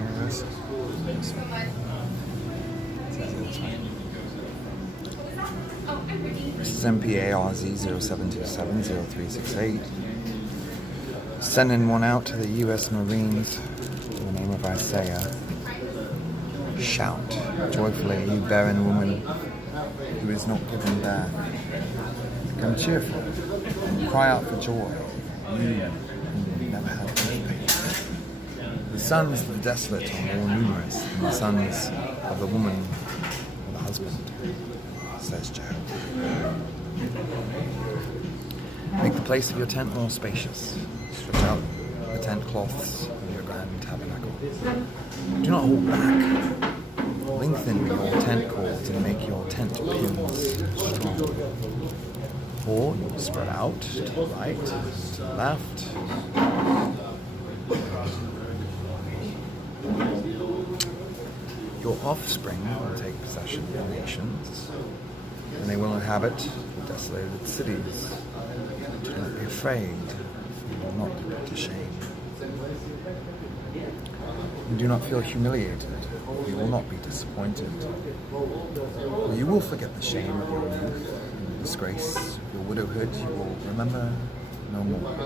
where it is. This is MPA Aussie 07270368. Sending one out to the U.S. Marines in the name of Isaiah. Shout joyfully, you barren woman who is not given birth. Become cheerful and cry out for joy, you who never had birth. The sons of the desolate are more numerous than the sons of the woman or the husband, says Jehovah. Make the place of your tent more spacious. Stretch out the tent cloths of your grand tabernacle. Do not hold back. Lengthen your tent cords and make your tent pins strong. Or you'll spread out to the right, to the left. Your offspring will take possession of the nations, and they will inhabit the desolated cities. Do not be afraid, for you will not be put to shame. And do not feel humiliated, for you will not be disappointed. For you will forget the shame of your youth, and the disgrace of your widowhood you will remember no more.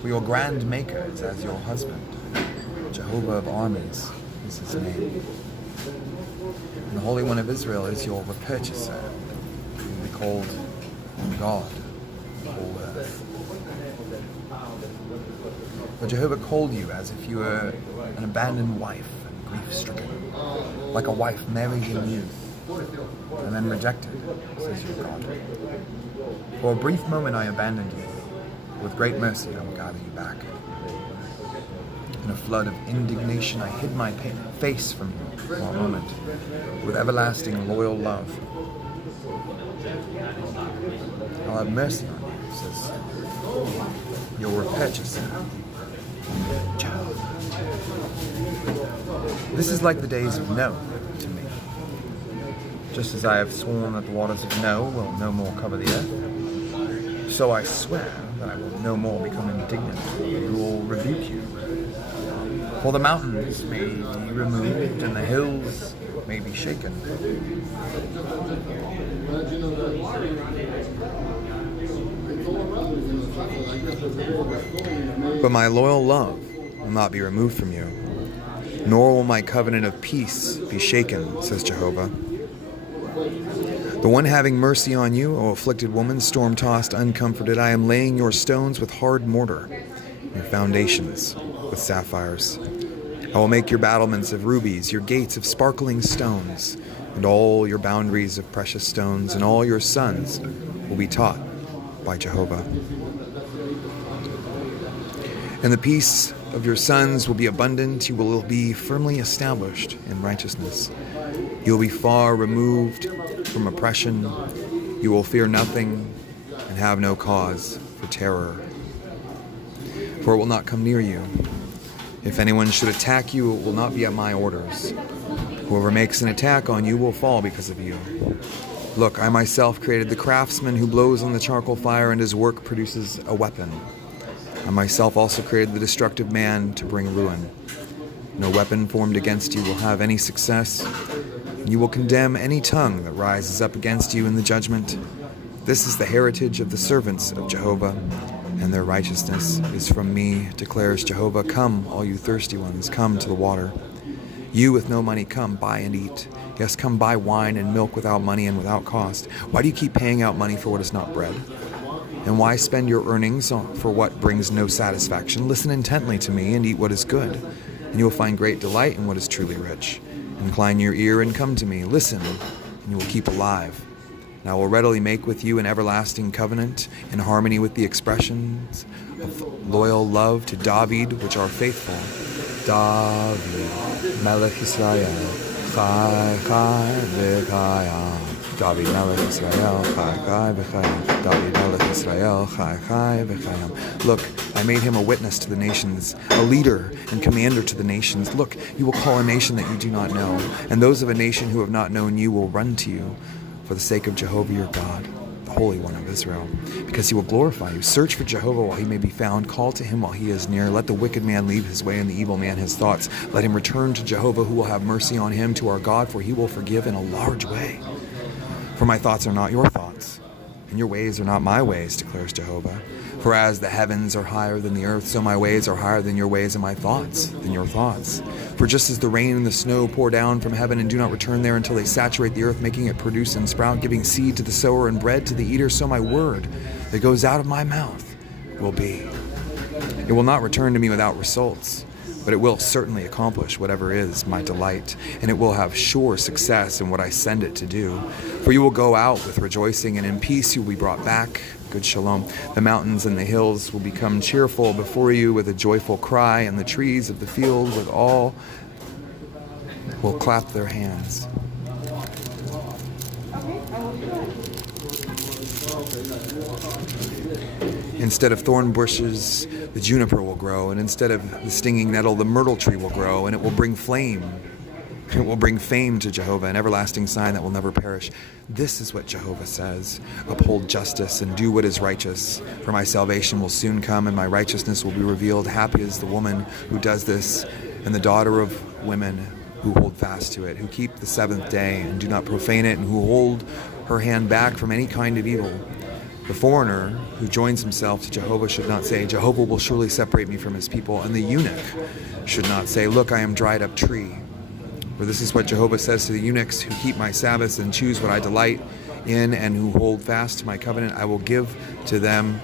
For your grand maker is as your husband. Jehovah of armies is his name. And the Holy One of Israel is your repurchaser. You will be called God of the whole earth. For Jehovah called you as if you were an abandoned wife and grief-stricken, like a wife married in youth and then rejected, says your God. For a brief moment I abandoned you. With great mercy I will gather you back. In a flood of indignation I hid my face from you for a moment. With everlasting loyal love I'll have mercy on you, says your repurchaser. This is like the days of Noah to me. Just as I have sworn that the waters of Noah will no more cover the earth, so I swear that I will no more become indignant who will rebuke you. For the mountains may be removed and the hills may be shaken. But my loyal love will not be removed from you, nor will my covenant of peace be shaken, says Jehovah. The one having mercy on you, O afflicted woman, storm-tossed, uncomforted, I am laying your stones with hard mortar, your foundations with sapphires. I will make your battlements of rubies, your gates of sparkling stones, and all your boundaries of precious stones, and all your sons will be taught by Jehovah. And the peace of your sons will be abundant. You will be firmly established in righteousness. You will be far removed from oppression. You will fear nothing and have no cause for terror. For it will not come near you. If anyone should attack you, it will not be at my orders. Whoever makes an attack on you will fall because of you. Look, I myself created the craftsman who blows on the charcoal fire, and his work produces a weapon. I myself also created the destructive man to bring ruin. No weapon formed against you will have any success. You will condemn any tongue that rises up against you in the judgment. This is the heritage of the servants of Jehovah, and their righteousness is from me, declares Jehovah. Come, all you thirsty ones, come to the water. You with no money, come, buy and eat. Yes, come buy wine and milk without money and without cost. Why do you keep paying out money for what is not bread? And why spend your earnings for what brings no satisfaction? Listen intently to me and eat what is good, and you will find great delight in what is truly rich. Incline your ear and come to me. Listen, and you will keep alive. And I will readily make with you an everlasting covenant in harmony with the expressions of loyal love to David, which are faithful. David, Melech Israel, Chai Chai V'Chayam. David Melech Israel, Chai Chai V'Chayam. David Melech Israel, Chai Chai V'Chayam. Look, I made him a witness to the nations, a leader and commander to the nations. Look, you will call a nation that you do not know, and those of a nation who have not known you will run to you for the sake of Jehovah your God, the Holy One of Israel, because he will glorify you. Search for Jehovah while he may be found. Call to him while he is near. Let the wicked man leave his way and the evil man his thoughts. Let him return to Jehovah, who will have mercy on him, to our God, for he will forgive in a large way. For my thoughts are not your thoughts, and your ways are not my ways, declares Jehovah. For as the heavens are higher than the earth, so my ways are higher than your ways, and my thoughts than your thoughts. For just as the rain and the snow pour down from heaven and do not return there until they saturate the earth, making it produce and sprout, giving seed to the sower and bread to the eater, so my word that goes out of my mouth will be. It will not return to me without results, but it will certainly accomplish whatever is my delight, and it will have sure success in what I send it to do. For you will go out with rejoicing, and in peace you will be brought back. Good shalom. The mountains and the hills will become cheerful before you with a joyful cry, and the trees of the field with all will clap their hands. Instead of thorn bushes, the juniper will grow, and instead of the stinging nettle, the myrtle tree will grow, and it will bring flame. It will bring fame to Jehovah, an everlasting sign that will never perish. This is what Jehovah says: uphold justice and do what is righteous, for my salvation will soon come and my righteousness will be revealed. Happy is the woman who does this, and the daughter of women who hold fast to it, who keep the seventh day and do not profane it, and who hold her hand back from any kind of evil. The foreigner who joins himself to Jehovah should not say, Jehovah will surely separate me from his people, and the eunuch should not say, look, I am dried up tree. For this is what Jehovah says to the eunuchs who keep my Sabbaths and choose what I delight in, and who hold fast to my covenant. I will give to them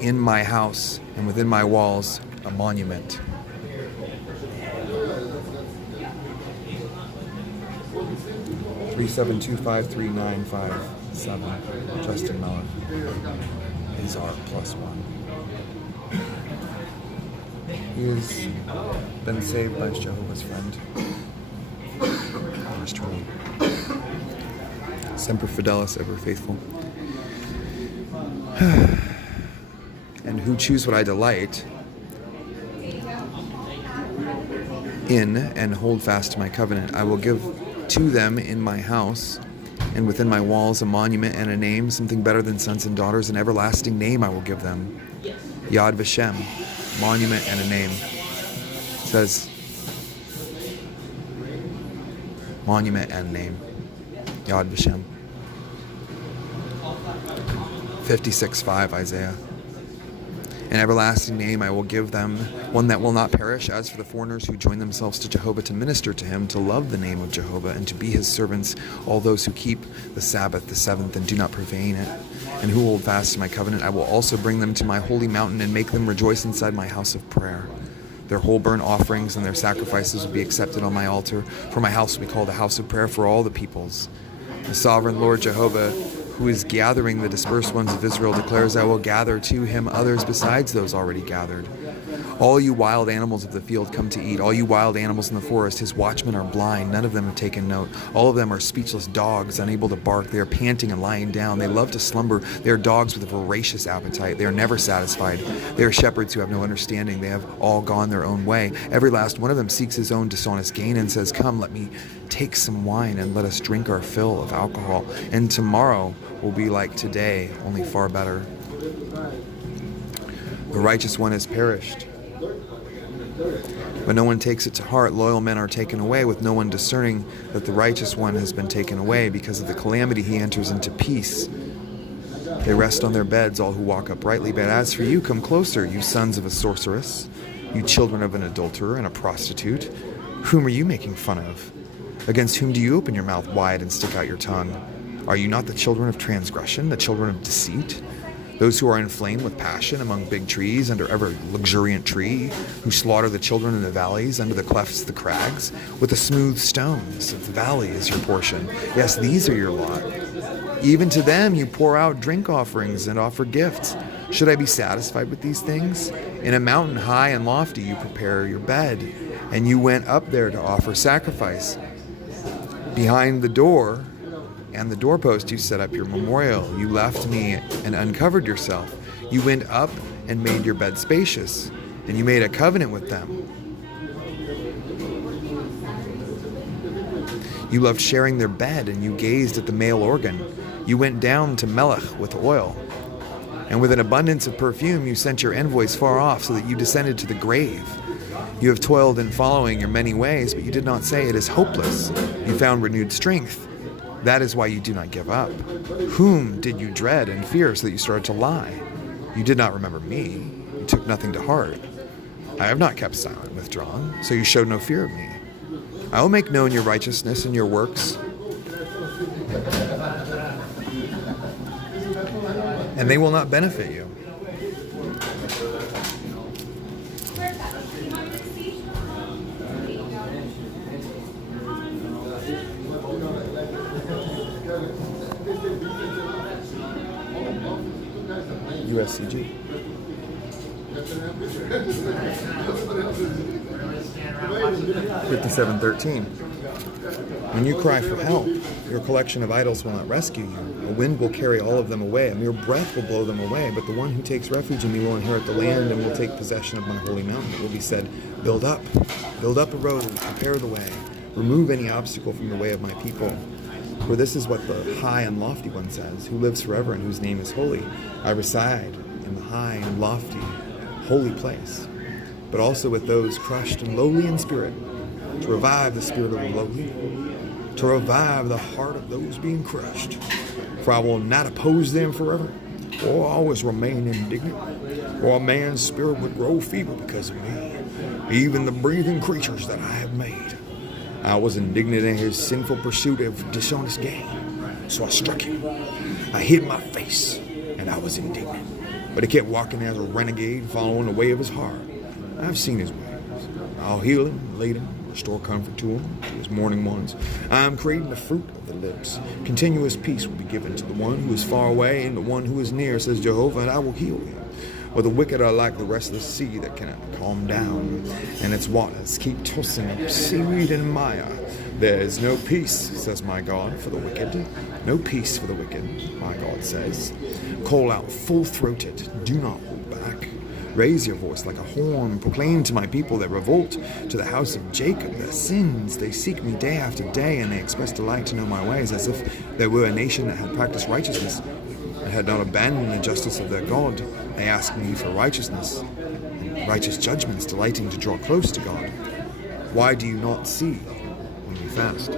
in my house and within my walls a monument. (372539557). Justin Mellon. Azar +1. He has been saved by Jehovah's friend. Yours truly. Semper Fidelis, ever faithful. And who choose what I delight in and hold fast to my covenant. I will give to them in my house and within my walls a monument and a name, something better than sons and daughters, an everlasting name I will give them. Yad Vashem, monument and a name. It says monument and name. Yad Vashem. 56:5 Isaiah. An everlasting name I will give them, one that will not perish. As for the foreigners who join themselves to Jehovah to minister to him, to love the name of Jehovah, and to be his servants, all those who keep the Sabbath, the seventh, and do not profane it, and who hold fast to my covenant, I will also bring them to my holy mountain and make them rejoice inside my house of prayer. Their whole burnt offerings and their sacrifices will be accepted on my altar, for my house will be called a house of prayer for all the peoples. The sovereign Lord Jehovah, who is gathering the dispersed ones of Israel, declares, I will gather to him others besides those already gathered. All you wild animals of the field come to eat. All you wild animals in the forest, his watchmen are blind. None of them have taken note. All of them are speechless dogs, unable to bark. They are panting and lying down. They love to slumber. They are dogs with a voracious appetite. They are never satisfied. They are shepherds who have no understanding. They have all gone their own way. Every last one of them seeks his own dishonest gain and says, come, let me take some wine and let us drink our fill of alcohol. And tomorrow will be like today, only far better. The righteous one has perished, but no one takes it to heart. Loyal men are taken away, with no one discerning that the righteous one has been taken away. Because of the calamity he enters into peace. They rest on their beds, all who walk uprightly. But as for you, come closer, you sons of a sorceress, you children of an adulterer and a prostitute. Whom are you making fun of? Against whom do you open your mouth wide and stick out your tongue? Are you not the children of transgression, the children of deceit? Those who are inflamed with passion among big trees, under every luxuriant tree, who slaughter the children in the valleys, under the clefts of the crags, with the smooth stones of the valley is your portion. Yes, these are your lot. Even to them you pour out drink offerings and offer gifts. Should I be satisfied with these things? In a mountain high and lofty you prepare your bed, and you went up there to offer sacrifice. Behind the door and the doorpost you set up your memorial. You left me and uncovered yourself. You went up and made your bed spacious, and you made a covenant with them. You loved sharing their bed, and you gazed at the male organ. You went down to Melech with oil, and with an abundance of perfume you sent your envoys far off, so that you descended to the grave. You have toiled in following your many ways, but you did not say it is hopeless. You found renewed strength. That is why you do not give up. Whom did you dread and fear so that you started to lie? You did not remember me. You took nothing to heart. I have not kept silent and withdrawn, so you showed no fear of me. I will make known your righteousness and your works, and they will not benefit you. USCG. $57.13. When you cry for help, your collection of idols will not rescue you. A wind will carry all of them away. A mere breath will blow them away. But the one who takes refuge in me will inherit the land and will take possession of my holy mountain. It will be said, build up a road, prepare the way, remove any obstacle from the way of my people. For this is what the high and lofty one says, who lives forever and whose name is holy. I reside in the high and lofty, holy place, but also with those crushed and lowly in spirit, to revive the spirit of the lowly, to revive the heart of those being crushed. For I will not oppose them forever, or always remain indignant, or a man's spirit would grow feeble because of me, even the breathing creatures that I have made. I was indignant in his sinful pursuit of dishonest gain, so I struck him. I hid my face, and I was indignant. But he kept walking as a renegade, following the way of his heart. I've seen his ways. I'll heal him, lead him, restore comfort to him, to his mourning ones. I am creating the fruit of the lips. Continuous peace will be given to the one who is far away and the one who is near, says Jehovah, and I will heal him. For the wicked are like the restless sea that cannot calm down, and its waters keep tossing up seaweed and mire. There is no peace, says my God, for the wicked. No peace for the wicked, my God says. Call out full-throated, do not hold back. Raise your voice like a horn, proclaim to my people their revolt, to the house of Jacob their sins. They seek me day after day, and they express delight to know my ways, as if they were a nation that had practiced righteousness and had not abandoned the justice of their God. They ask me for righteousness and righteous judgments, delighting to draw close to God. Why do you not see when we fast?